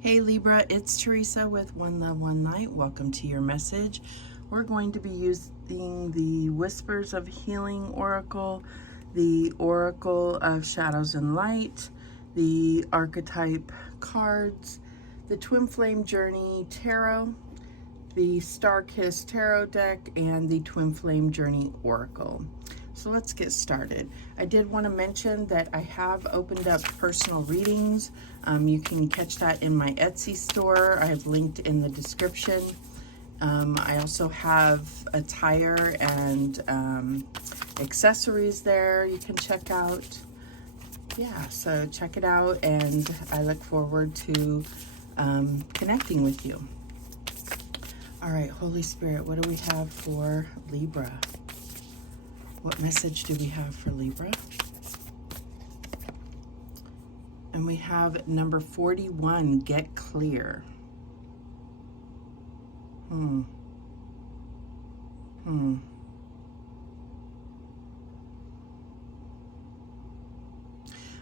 Hey Libra, it's Teresa with One Love, One Light. Welcome to your message. We're going to be using the Whispers of Healing Oracle, the Oracle of Shadows and Light, the Archetype cards, the Twin Flame Journey Tarot, the Star Kiss Tarot deck, and the Twin Flame Journey Oracle. So let's get started. I did want to mention that I have opened up personal readings. You can catch that in my Etsy store. I have linked in the description. I also have attire and accessories there you can check out. Yeah, so check it out, and I look forward to connecting with you. All right, Holy Spirit, what do we have for Libra? What message do we have for Libra? And we have number 41, get clear.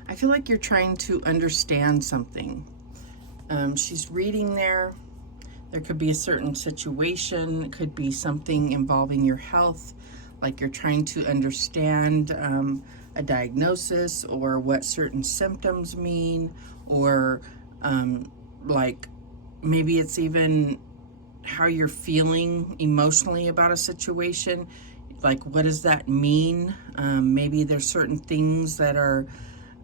I feel like you're trying to understand something. She's reading there. There could be a certain situation. It could be something involving your health, like you're trying to understand a diagnosis or what certain symptoms mean, or like maybe it's even how you're feeling emotionally about a situation. Like, what does that mean? Maybe there's certain things that are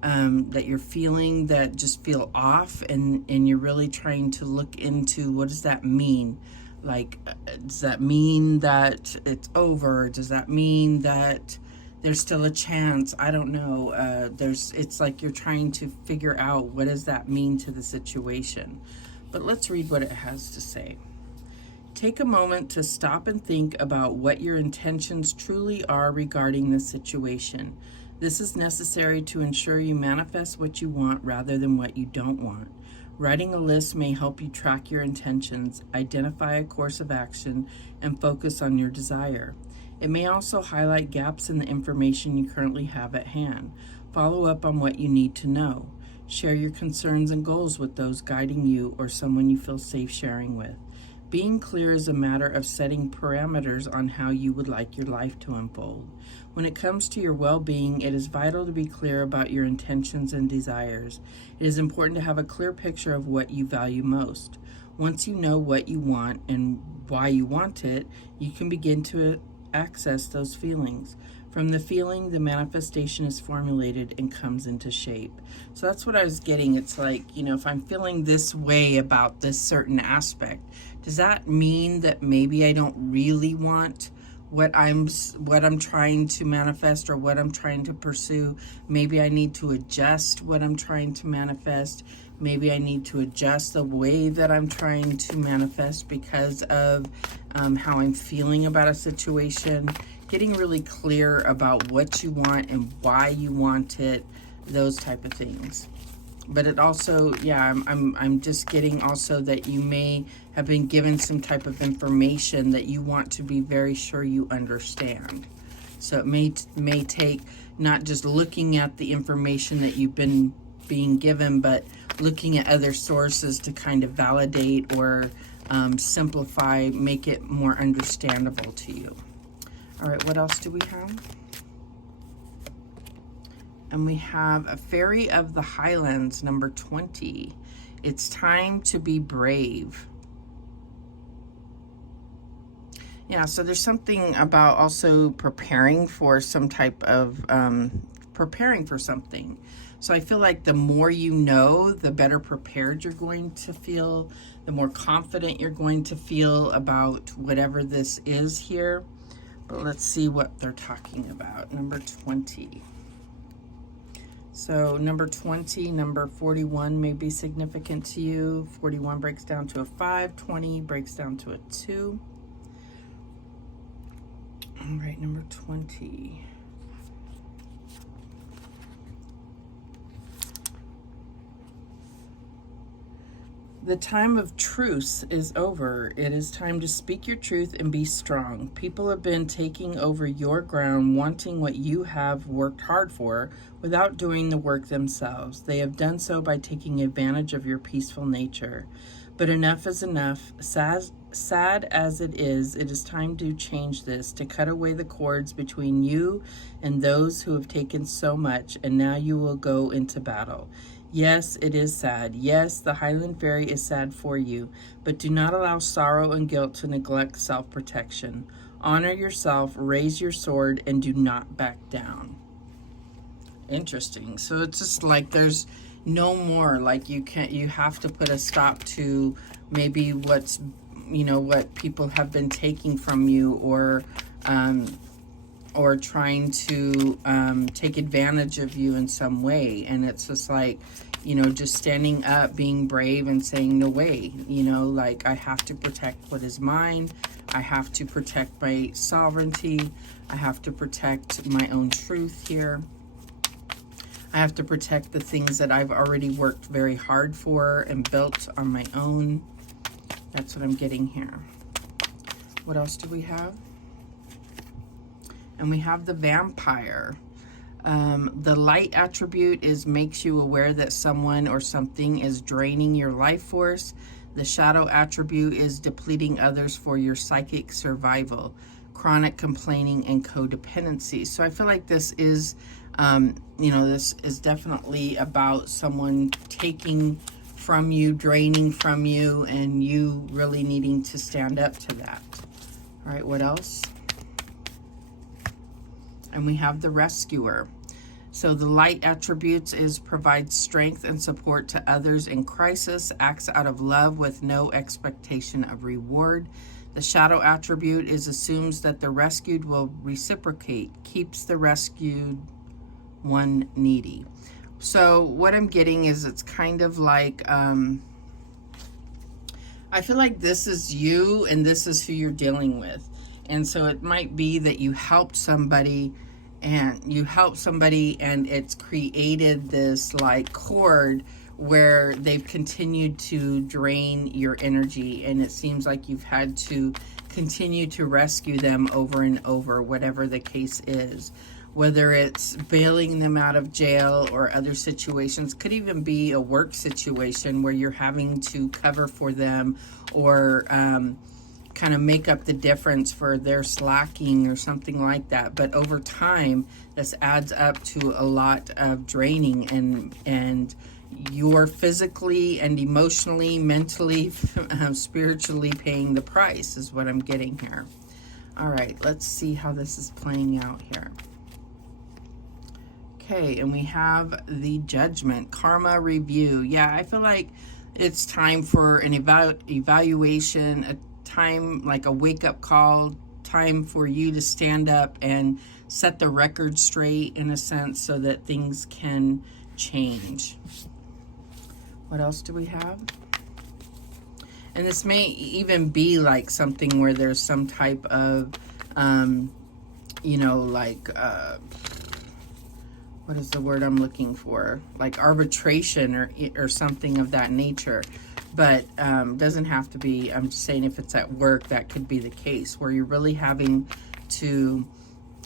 that you're feeling that just feel off, and you're really trying to look into what does that mean. Like, does that mean that it's over? Does that mean that there's still a chance? I don't know. It's like you're trying to figure out what does that mean to the situation. But let's read what it has to say. Take a moment to stop and think about what your intentions truly are regarding the situation. This is necessary to ensure you manifest what you want rather than what you don't want. Writing a list may help you track your intentions, identify a course of action, and focus on your desire. It may also highlight gaps in the information you currently have at hand. Follow up on what you need to know. Share your concerns and goals with those guiding you or someone you feel safe sharing with. Being clear is a matter of setting parameters on how you would like your life to unfold. When it comes to your well-being, it is vital to be clear about your intentions and desires. It is important to have a clear picture of what you value most. Once you know what you want and why you want it, you can begin to access those feelings. From the feeling, the manifestation is formulated and comes into shape. So that's what I was getting. It's like, if I'm feeling this way about this certain aspect, does that mean that maybe I don't really want what I'm trying to manifest or what I'm trying to pursue? Maybe I need to adjust what I'm trying to manifest. Maybe I need to adjust the way that I'm trying to manifest because of how I'm feeling about a situation. Getting really clear about what you want and why you want it, those type of things. But it also, I'm just getting also that you may have been given some type of information that you want to be very sure you understand. So it may take not just looking at the information that you've been being given, but looking at other sources to kind of validate or simplify, make it more understandable to you. All right, what else do we have? And we have a Fairy of the Highlands, number 20. It's time to be brave. Yeah, so there's something about also preparing for some type of, preparing for something. So I feel like the more you know, the better prepared you're going to feel, the more confident you're going to feel about whatever this is here. But let's see what they're talking about. Number 20. So number 20, number 41 may be significant to you. 41 breaks down to a 5. 20 breaks down to a 2. All right, number 20. The time of truce is over. It is time to speak your truth and be strong. People have been taking over your ground, wanting what you have worked hard for without doing the work themselves. They have done so by taking advantage of your peaceful nature. But enough is enough. Sad as it is time to change this, to cut away the cords between you and those who have taken so much, and now you will go into battle. Yes, it is sad. Yes, the Highland Fairy is sad for you, but do not allow sorrow and guilt to neglect self-protection. Honor yourself, raise your sword, and do not back down. Interesting. So it's just like there's no more, like you have to put a stop to maybe what's, what people have been taking from you, or trying to take advantage of you in some way. And it's just like, just standing up, being brave and saying, no way, like I have to protect what is mine. I have to protect my sovereignty. I have to protect my own truth here. I have to protect the things that I've already worked very hard for and built on my own. That's what I'm getting here. What else do we have? And we have the Vampire. The light attribute makes you aware that someone or something is draining your life force. The shadow attribute is depleting others for your psychic survival, chronic complaining, and codependency. So I feel like this is, this is definitely about someone taking from you, draining from you, and you really needing to stand up to that. All right, what else? And we have the Rescuer. So the light attributes provides strength and support to others in crisis, acts out of love with no expectation of reward. The shadow attribute assumes that the rescued will reciprocate, keeps the rescued one needy. So what I'm getting is it's kind of like, I feel like this is you and this is who you're dealing with. And so it might be that you helped somebody and it's created this like cord where they've continued to drain your energy, and it seems like you've had to continue to rescue them over and over, whatever the case is. Whether it's bailing them out of jail or other situations, could even be a work situation where you're having to cover for them, or kind of make up the difference for their slacking or something like that. But over time, this adds up to a lot of draining, and you're physically and emotionally, mentally, spiritually paying the price is what I'm getting here. All right, let's see how this is playing out here. Okay, and we have the Judgment, Karma Review. Yeah, I feel like it's time for an evaluation, a time like a wake-up call, time for you to stand up and set the record straight in a sense so that things can change. What else do we have? And this may even be like something where there's some type of, what is the word I'm looking for? Like arbitration or something of that nature. But doesn't have to be. I'm just saying if it's at work, that could be the case where you're really having to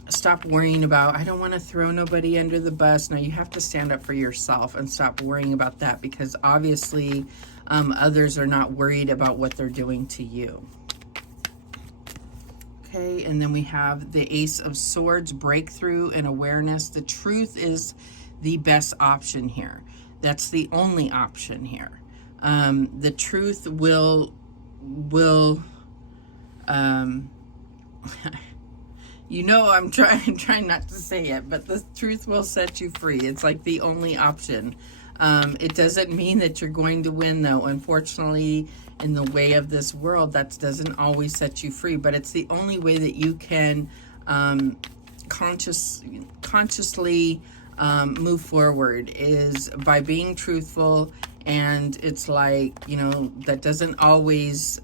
stop worrying about, I don't want to throw nobody under the bus. No, you have to stand up for yourself and stop worrying about that, because obviously others are not worried about what they're doing to you. Okay, and then we have the Ace of Swords, breakthrough and awareness. The truth is the best option here. That's the only option here. The truth will I'm trying not to say it, but the truth will set you free. It's like the only option. It doesn't mean that you're going to win, though. Unfortunately, in the way of this world, that doesn't always set you free, but it's the only way that you can consciously move forward, is by being truthful. And it's like, that doesn't always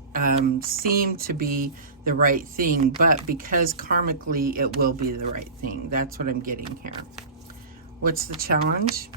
seem to be the right thing, but because karmically it will be the right thing. That's what I'm getting here. What's the challenge?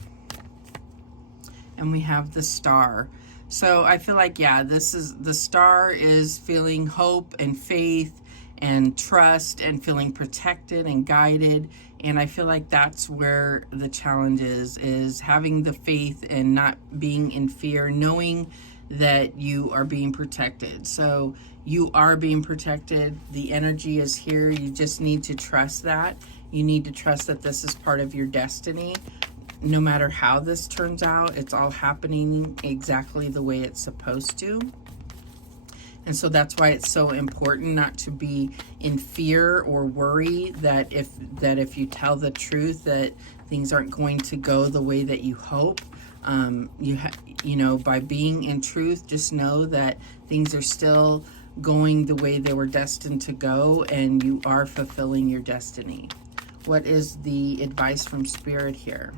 And we have the Star. So I feel like, yeah, this is, the star is feeling hope and faith and trust and feeling protected and guided. And I feel like that's where the challenge is having the faith and not being in fear, knowing that you are being protected. So you are being protected. The energy is here. You just need to trust that. You need to trust that this is part of your destiny. No matter how this turns out, it's all happening exactly the way it's supposed to. And so that's why it's so important not to be in fear or worry that if you tell the truth that things aren't going to go the way that you hope. You know, by being in truth, just know that things are still going the way they were destined to go, and you are fulfilling your destiny. What is the advice from Spirit here?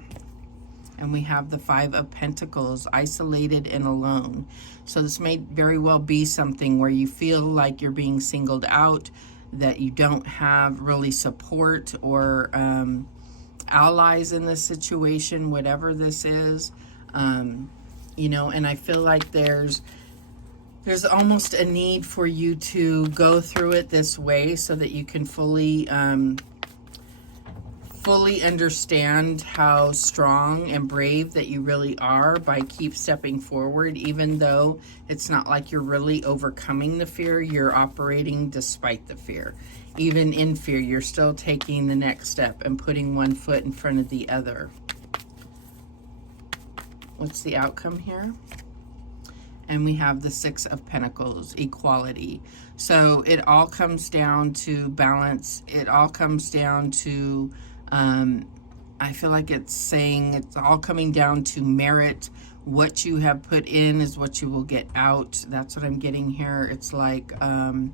And we have the Five of Pentacles, isolated and alone. So this may very well be something where you feel like you're being singled out, that you don't have really support or allies in this situation, whatever this is. You know, and I feel like there's almost a need for you to go through it this way so that you can fully understand how strong and brave that you really are by keep stepping forward, even though it's not like you're really overcoming the fear. You're operating despite the fear. Even in fear, you're still taking the next step and putting one foot in front of the other. What's the outcome here? And we have the Six of Pentacles, equality. So it all comes down to balance. It all comes down to I feel like it's saying it's all coming down to merit. What you have put in is what you will get out. That's what I'm getting here. It's like I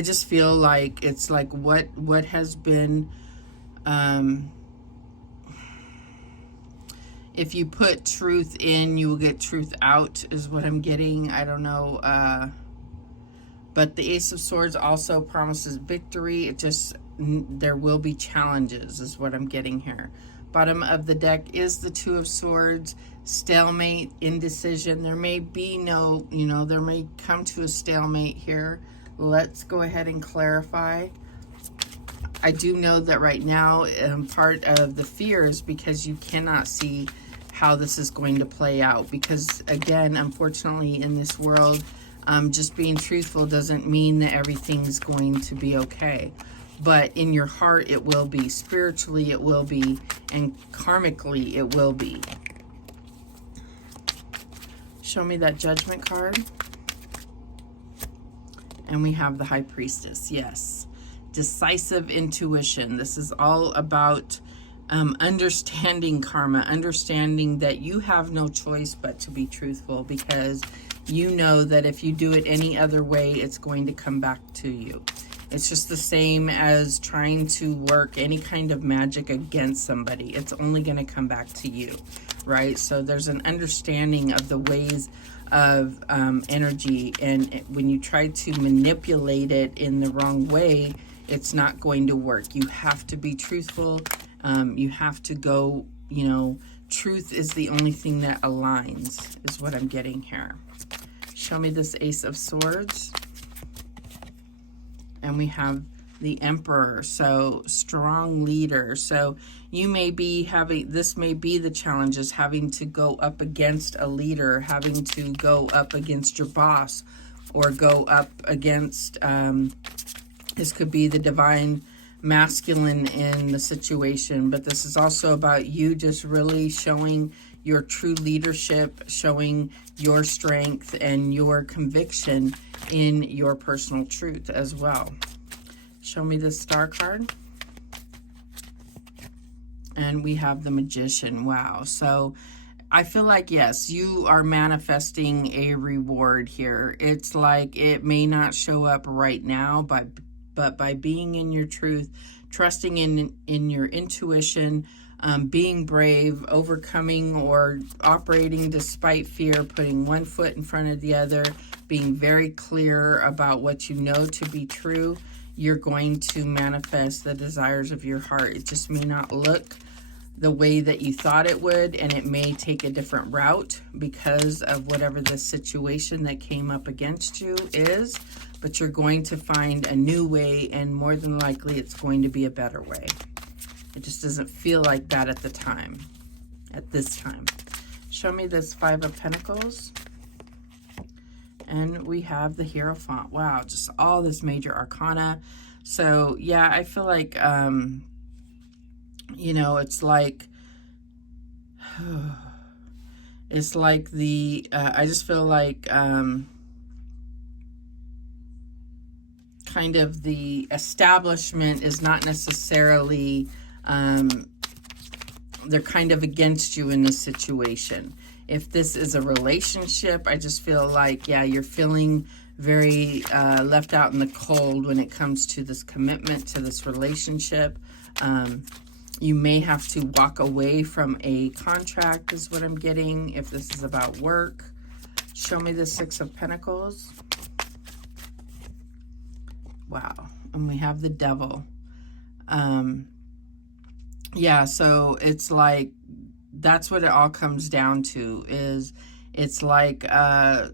just feel like it's like what has been if you put truth in, you will get truth out, is what I'm getting. I don't know. But the Ace of Swords also promises victory. It just, there will be challenges, is what I'm getting here. Bottom of the deck is the Two of Swords, stalemate, indecision. There may be no, you know, there may come to a stalemate here. Let's go ahead and clarify. I do know that right now, part of the fear is because you cannot see how this is going to play out. Because again, unfortunately, in this world, just being truthful doesn't mean that everything's going to be okay. But in your heart, it will be. Spiritually, it will be. And karmically, it will be. Show me that Judgment card. And we have the High Priestess. Yes. Decisive intuition. This is all about understanding karma. Understanding that you have no choice but to be truthful, because you know that if you do it any other way, it's going to come back to you. It's just the same as trying to work any kind of magic against somebody. It's only going to come back to you, right? So there's an understanding of the ways of energy, and when you try to manipulate it in the wrong way, it's not going to work. You have to be truthful. You have to go, you know, truth is the only thing that aligns, is what I'm getting here. Show me this Ace of Swords. And we have the Emperor. So strong leader. So you may be having, this may be the challenges, having to go up against a leader, having to go up against your boss, or go up against, this could be the divine masculine in the situation, but this is also about you just really showing your true leadership, showing your strength and your conviction in your personal truth as well. Show me the Star card. And we have the Magician. Wow. So I feel like, yes, you are manifesting a reward here. It's like it may not show up right now, but by being in your truth, trusting in your intuition, being brave, overcoming or operating despite fear, putting one foot in front of the other, being very clear about what you know to be true, you're going to manifest the desires of your heart. It just may not look the way that you thought it would, and it may take a different route because of whatever the situation that came up against you is, but you're going to find a new way, and more than likely it's going to be a better way. It just doesn't feel like that at the time, at this time. Show me this Five of Pentacles. And we have the Hierophant. Wow, just all this major arcana. So yeah, I feel like, you know, it's like the, I just feel like kind of the establishment is not necessarily, they're kind of against you in this situation. If this is a relationship, I just feel like, yeah, you're feeling very left out in the cold when it comes to this commitment to this relationship. You may have to walk away from a contract is what I'm getting if this is about work. Show me the Six of Pentacles. Wow. And we have the Devil. Yeah, so it's like, that's what it all comes down to, is it's like the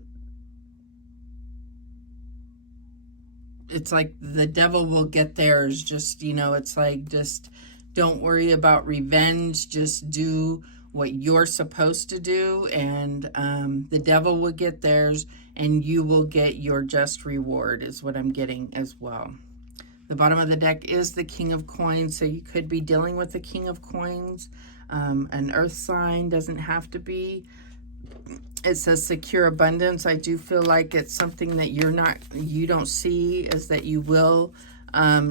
devil will get theirs. Just, you know, it's like, just don't worry about revenge. Just do what you're supposed to do, and the devil will get theirs, and you will get your just reward, is what I'm getting as well. The bottom of the deck is the King of Coins, so you could be dealing with the King of Coins. An earth sign, doesn't have to be. It says secure abundance. I do feel like it's something that you don't see, is that you will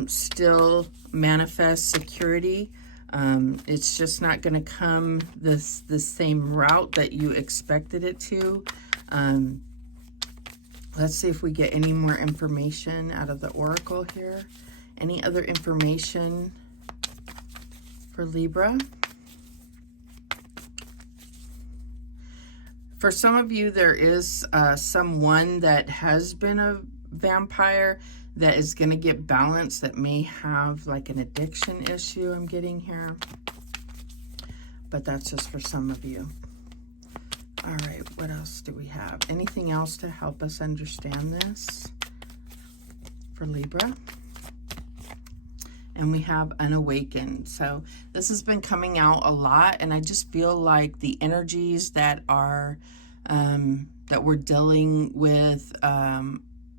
still manifest security. It's just not going to come the same route that you expected it to. Let's see if we get any more information out of the Oracle here. Any other information for Libra? For some of you, there is someone that has been a vampire that is going to get balanced, that may have like an addiction issue I'm getting here. But that's just for some of you. All right, what else do we have? Anything else to help us understand this for Libra? And we have Unawakened. So this has been coming out a lot, and I just feel like the energies that are that we're dealing with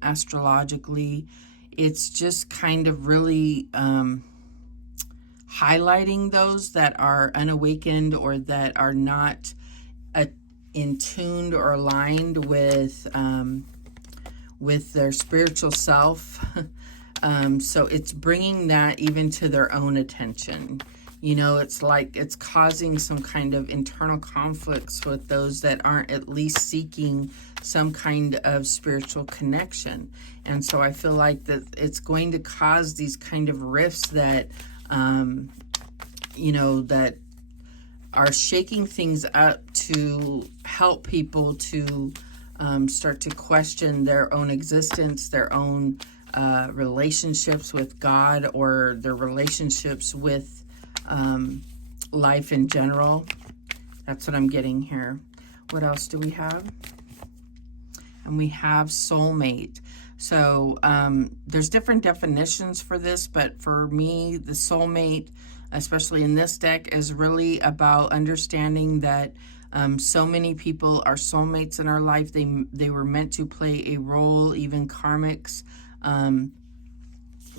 astrologically, it's just kind of really highlighting those that are unawakened, or that are not in tuned or aligned with their spiritual self. So it's bringing that even to their own attention. You know, it's like it's causing some kind of internal conflicts with those that aren't at least seeking some kind of spiritual connection. And so I feel like that it's going to cause these kind of rifts that, you know, that are shaking things up to help people to start to question their own existence, their own relationships with God, or their relationships with life in general. That's what I'm getting here. What else do we have? And we have soulmate. So there's different definitions for this, but for me, the soulmate, especially in this deck, is really about understanding that so many people are soulmates in our life. They were meant to play a role, even karmics.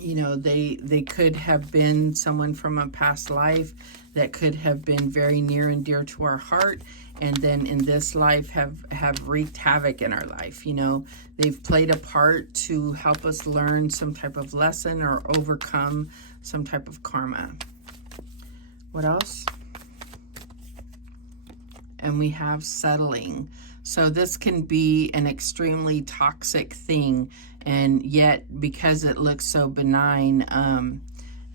You know, they could have been someone from a past life that could have been very near and dear to our heart, and then in this life have wreaked havoc in our life. You know, they've played a part to help us learn some type of lesson or overcome some type of karma. What else? And we have settling. So this can be an extremely toxic thing, and yet because it looks so benign,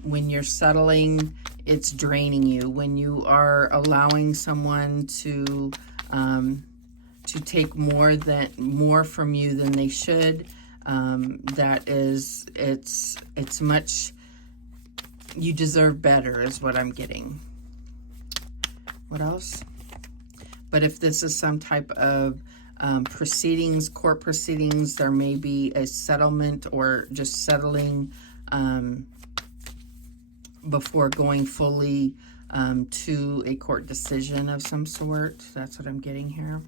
when you're settling, it's draining you. When you are allowing someone to take more from you than they should, it's much, you deserve better is what I'm getting. What else? But if this is some type of proceedings, court proceedings, there may be a settlement or just settling before going fully to a court decision of some sort. That's what I'm getting here.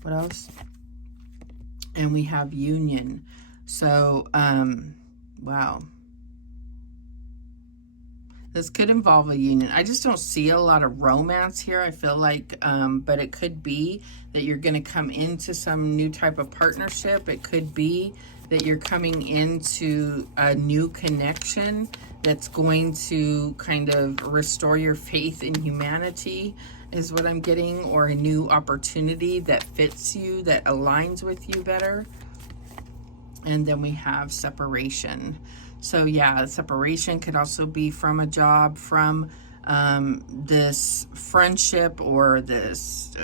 What else? And we have union. So, wow. This could involve a union. I just don't see a lot of romance here. I feel like, but it could be that you're going to come into some new type of partnership. It could be that you're coming into a new connection that's going to kind of restore your faith in humanity, is what I'm getting, or a new opportunity that fits you, that aligns with you better. And then we have separation. So yeah, separation could also be from a job, from this friendship, or this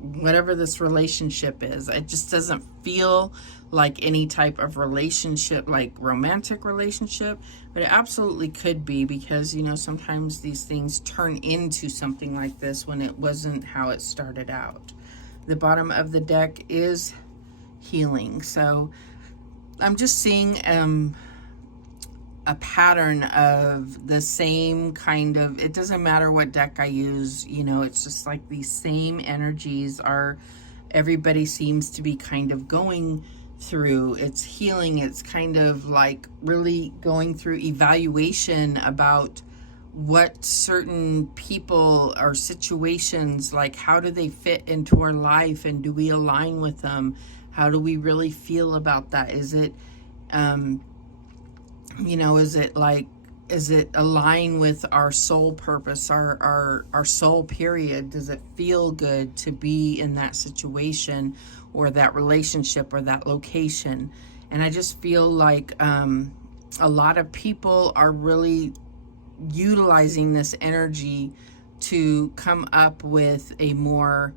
whatever this relationship is. It just doesn't feel like any type of relationship, like romantic relationship, but it absolutely could be, because, you know, sometimes these things turn into something like this when it wasn't how it started out. The bottom of the deck is healing. So I'm just seeing a pattern of the same kind of, it doesn't matter what deck I use, you know, it's just like these same energies are, everybody seems to be kind of going through. It's healing. It's kind of like really going through evaluation about what certain people or situations, like how do they fit into our life, and do we align with them? How do we really feel about that? Is it, you know, is it align with our soul purpose, our soul period? Does it feel good to be in that situation or that relationship or that location? And I just feel like a lot of people are really utilizing this energy to come up with a more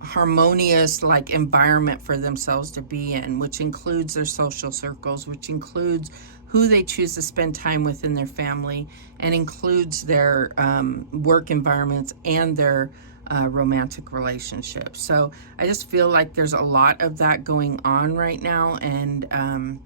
harmonious like environment for themselves to be in, which includes their social circles, which includes who they choose to spend time with in their family, and includes their work environments and their romantic relationships. So I just feel like there's a lot of that going on right now. And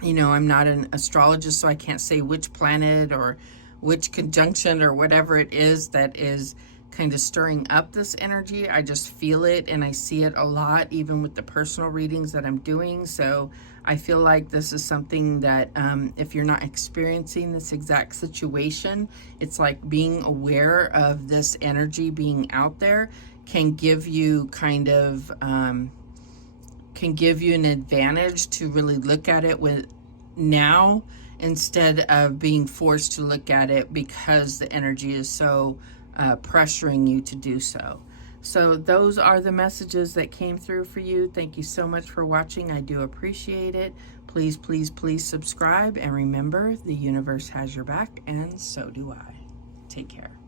you know, I'm not an astrologist, so I can't say which planet or which conjunction or whatever it is that is kind of stirring up this energy. I just feel it, and I see it a lot, even with the personal readings that I'm doing. So I feel like this is something that if you're not experiencing this exact situation, it's like being aware of this energy being out there can give you kind of can give you an advantage to really look at it with now, instead of being forced to look at it because the energy is so pressuring you to do so. So those are the messages that came through for you. Thank you so much for watching. I do appreciate it. Please, please, please subscribe. And remember, the universe has your back, and so do I. Take care.